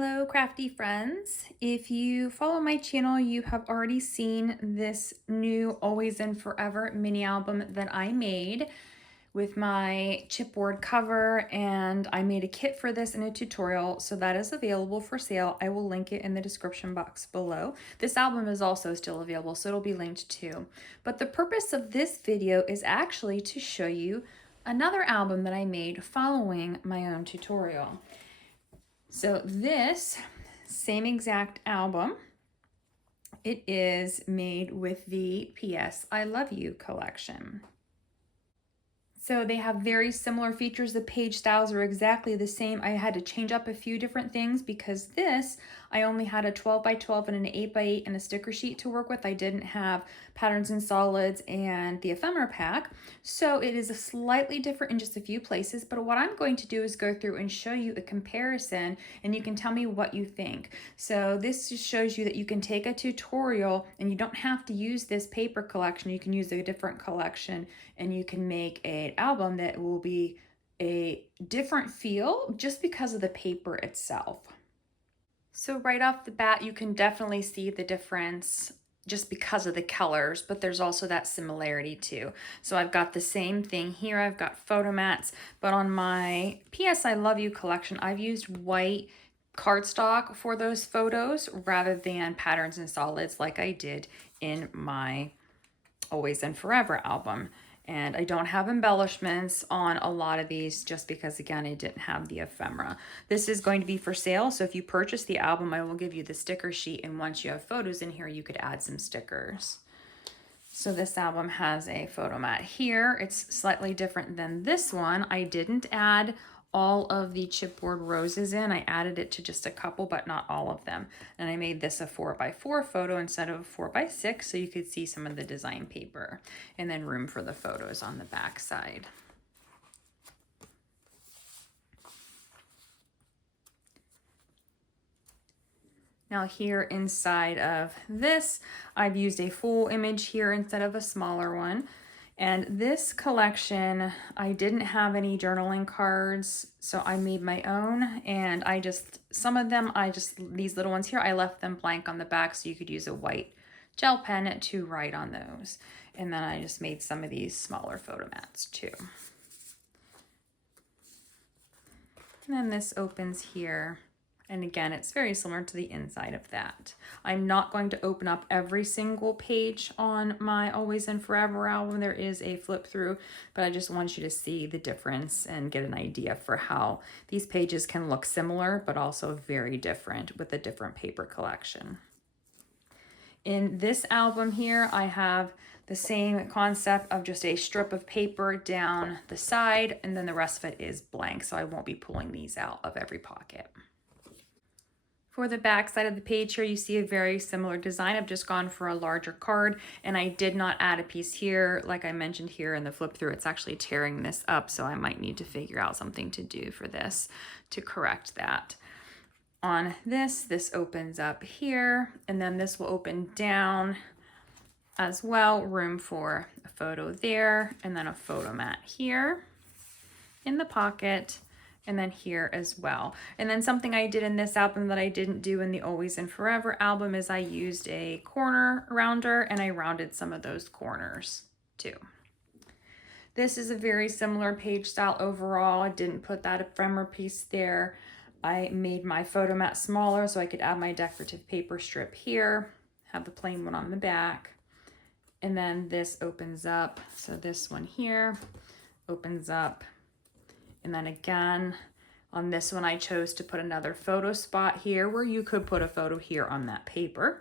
Hello, crafty friends. If you follow my channel, you have already seen this new Always and Forever mini album that I made with my chipboard cover, and I made a kit for this in a tutorial, so that is available for sale. I will link it in the description box below. This album is also still available, so it'll be linked too. But the purpose of this video is actually to show you another album that I made following my own tutorial. So this same exact album, it is made with the P.S. I Love You collection. So they have very similar features. The page styles are exactly the same. I had to change up a few different things because this, I only had a 12 by 12 and an 8 by 8 and a sticker sheet to work with. I didn't have patterns and solids and the ephemera pack. So it is a slightly different in just a few places, but what I'm going to do is go through and show you a comparison and you can tell me what you think. So this just shows you that you can take a tutorial and you don't have to use this paper collection. You can use a different collection and you can make an album that will be a different feel just because of the paper itself. So right off the bat, you can definitely see the difference just because of the colors, but there's also that similarity too. So I've got the same thing here. I've got photo mats, but on my P.S. I Love You collection, I've used white cardstock for those photos rather than patterns and solids like I did in my Always and Forever album. And I don't have embellishments on a lot of these just because, again, I didn't have the ephemera. This is going to be for sale, so if you purchase the album, I will give you the sticker sheet, and once you have photos in here, you could add some stickers. So this album has a photo mat here. It's slightly different than this one. I didn't add all of the chipboard roses in. I added it to just a couple, but not all of them. And I made this a 4x4 photo instead of 4x6, so you could see some of the design paper, and then room for the photos on the back side. Now here inside of this, I've used a full image here instead of a smaller one. And this collection, I didn't have any journaling cards, so I made my own, and some of them, these little ones here, I left them blank on the back so you could use a white gel pen to write on those. And then I just made some of these smaller photo mats too. And then this opens here. And again, it's very similar to the inside of that. I'm not going to open up every single page on my Always and Forever album. There is a flip through, but I just want you to see the difference and get an idea for how these pages can look similar, but also very different with a different paper collection. In this album here, I have the same concept of just a strip of paper down the side, and then the rest of it is blank, so I won't be pulling these out of every pocket. For the back side of the page here, you see a very similar design. I've just gone for a larger card, and I did not add a piece here. Like I mentioned here in the flip through, it's actually tearing this up, so I might need to figure out something to do for this to correct that. On this opens up here, and then this will open down as well. Room for a photo there, and then a photo mat here in the pocket, and then here as well. And then something I did in this album that I didn't do in the Always and Forever album is I used a corner rounder and I rounded some of those corners too. This is a very similar page style overall. I didn't put that ephemera piece there. I made my photo mat smaller so I could add my decorative paper strip here, have the plain one on the back. And then this opens up. So this one here opens up. And then again, on this one, I chose to put another photo spot here where you could put a photo here on that paper.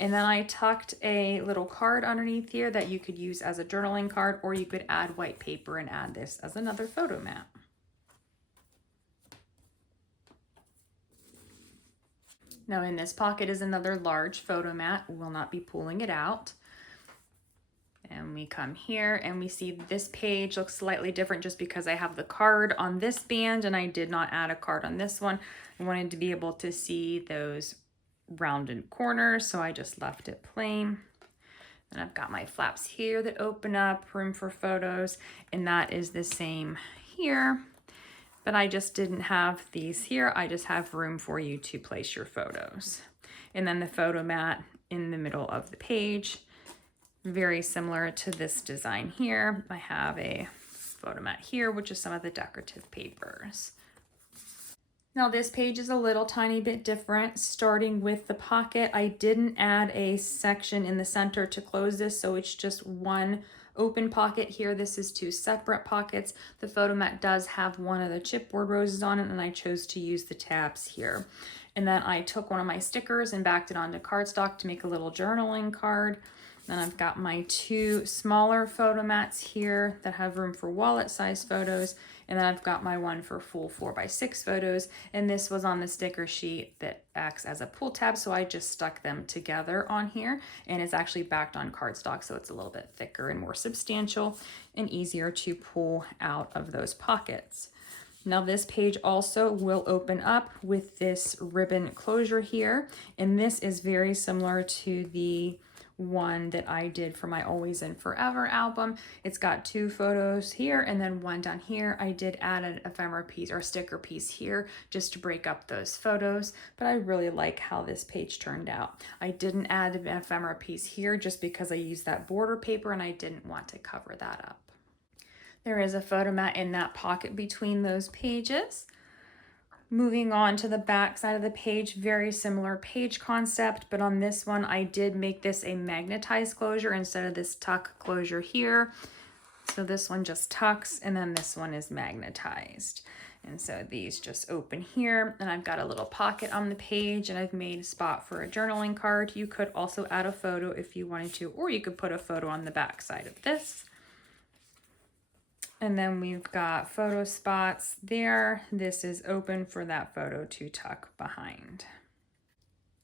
And then I tucked a little card underneath here that you could use as a journaling card, or you could add white paper and add this as another photo mat. Now in this pocket is another large photo mat. We'll not be pulling it out. And we come here and we see this page looks slightly different just because I have the card on this band and I did not add a card on this one. I wanted to be able to see those rounded corners, so I just left it plain. And I've got my flaps here that open up, room for photos, and that is the same here. but I just didn't have these here. I just have room for you to place your photos. And then the photo mat in the middle of the page, very similar to this design here. I have a photo mat here, which is some of the decorative papers. Now this page is a little tiny bit different, starting with the pocket. I didn't add a section in the center to close this, so it's just one open pocket here. This is two separate pockets. The photo mat does have one of the chipboard roses on it, and I chose to use the tabs here. And then I took one of my stickers and backed it onto cardstock to make a little journaling card. Then I've got my two smaller photo mats here that have room for wallet size photos. And then I've got my one for full 4x6 photos. And this was on the sticker sheet that acts as a pull tab. So I just stuck them together on here, and it's actually backed on cardstock. So it's a little bit thicker and more substantial and easier to pull out of those pockets. Now this page also will open up with this ribbon closure here. And this is very similar to the one that I did for my Always and Forever album. It's got two photos here and then one down here. I did add an ephemera piece or sticker piece here just to break up those photos, but I really like how this page turned out. I didn't add an ephemera piece here just because I used that border paper and I didn't want to cover that up. There is a photo mat in that pocket between those pages. Moving on to the back side of the page, very similar page concept, but on this one I did make this a magnetized closure instead of this tuck closure here. So this one just tucks, and then this one is magnetized. And so these just open here, and I've got a little pocket on the page, and I've made a spot for a journaling card. You could also add a photo if you wanted to, or you could put a photo on the back side of this. And then we've got photo spots there. This is open for that photo to tuck behind.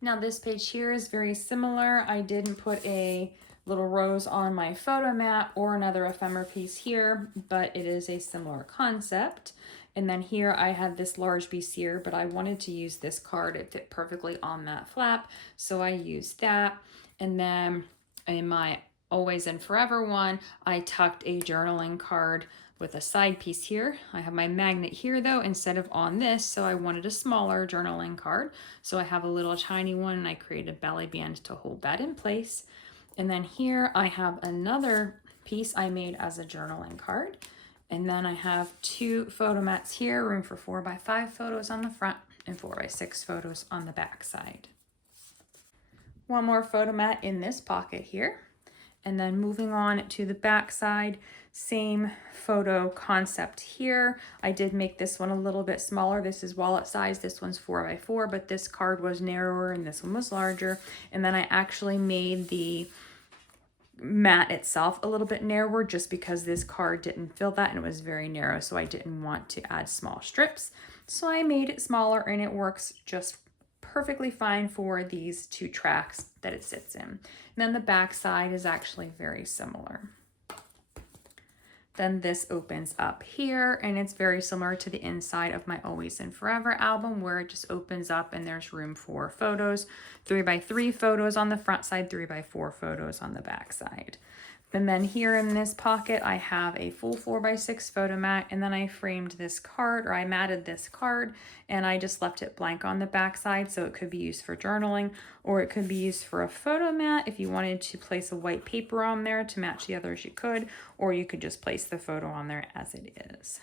Now this page here is very similar. I didn't put a little rose on my photo mat or another ephemera piece here, but it is a similar concept. And then here I had this large piece here, but I wanted to use this card. It fit perfectly on that flap, so I used that. And then in my Always and Forever one, I tucked a journaling card with a side piece here. I have my magnet here though, instead of on this, so I wanted a smaller journaling card. So I have a little tiny one, and I created a belly band to hold that in place. And then here I have another piece I made as a journaling card. And then I have two photo mats here, room for 4x5 photos on the front and 4x6 photos on the back side. One more photo mat in this pocket here. And then moving on to the back side, same photo concept here. I did make this one a little bit smaller. This is wallet size. This one's 4x4, but this card was narrower and this one was larger. And then I actually made the mat itself a little bit narrower just because this card didn't fill that and it was very narrow, so I didn't want to add small strips. So I made it smaller, and it works just perfectly fine for these two tracks that it sits in. And then the back side is actually very similar. Then this opens up here, and it's very similar to the inside of my Always and Forever album, where it just opens up and there's room for photos, 3x3 photos on the front side, 3x4 photos on the back side. And then here in this pocket, I have a full 4x6 photo mat, and then I framed this card, or I matted this card, and I just left it blank on the back side, so it could be used for journaling, or it could be used for a photo mat. If you wanted to place a white paper on there to match the others, you could, or you could just place the photo on there as it is.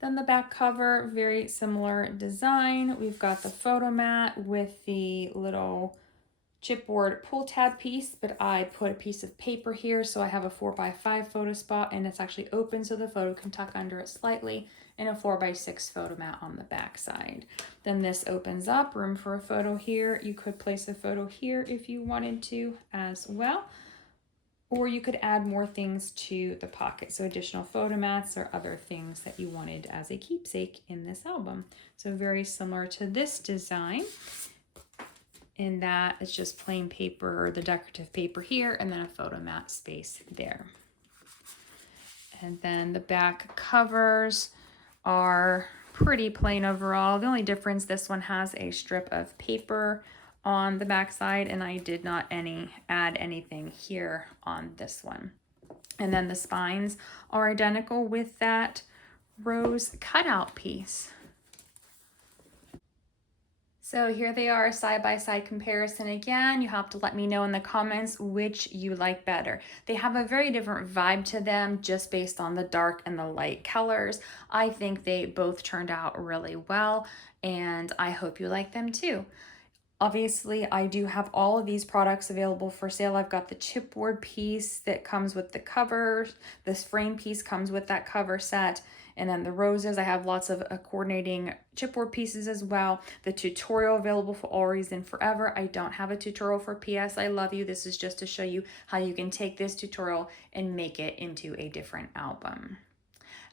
Then the back cover, very similar design. We've got the photo mat with the little chipboard pull tab piece, but I put a piece of paper here, so I have a 4x5 photo spot, and it's actually open so the photo can tuck under it slightly, and a 4x6 photo mat on the back side. Then this opens up, room for a photo here. You could place a photo here if you wanted to as well, or you could add more things to the pocket, so additional photo mats or other things that you wanted as a keepsake in this album. So very similar to this design, in that it's just plain paper, or the decorative paper here, and then a photo mat space there. And then the back covers are pretty plain overall. The only difference, this one has a strip of paper on the back side, and I did not add anything here on this one. And then the spines are identical with that rose cutout piece. So here they are, side-by-side comparison again. You have to let me know in the comments which you like better. They have a very different vibe to them just based on the dark and the light colors. I think they both turned out really well, and I hope you like them too. Obviously, I do have all of these products available for sale. I've got the chipboard piece that comes with the covers. This frame piece comes with that cover set. And then the roses, I have lots of coordinating chipboard pieces as well. The tutorial available for Always and Forever. I don't have a tutorial for PS I Love You. This is just to show you how you can take this tutorial and make it into a different album.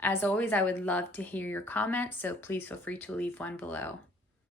As always, I would love to hear your comments, so please feel free to leave one below.